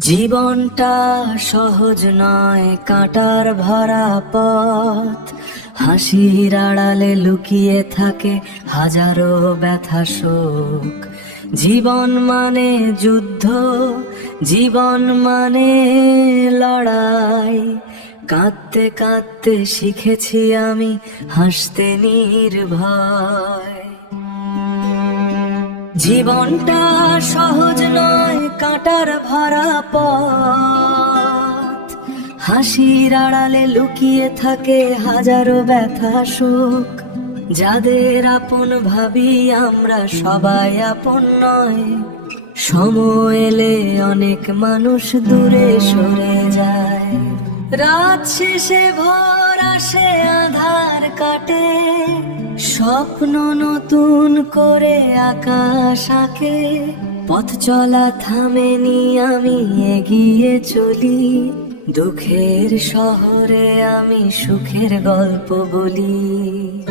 জীবনটা সহজ নয়, কাঁটার ভরা পথ। হাসির আড়ালে লুকিয়ে থাকে হাজারো ব্যথা শোক। জীবন মানে যুদ্ধ, জীবন মানে লড়াই। কাঁদতে কাঁদতে শিখেছি আমি হাসতে নির্ভয়। জীবনটা সহজ নয়, কাঁটার ভরা পথ। হাসির আড়ালে লুকিয়ে থাকে হাজারো ব্যথা শোক। যাদের আপন ভাবি আমরা সবাই আপন নয়। সময় এলে অনেক মানুষ দূরে সরে যায়। রাত শেষে ভোর আসে, আধার কাটে, স্বপ্ন নতুন করে আকাশ আঁকে। পথ চলা থামেনি, আমি এগিয়ে চলি। দুঃখের শহরে আমি সুখের গল্প বলি।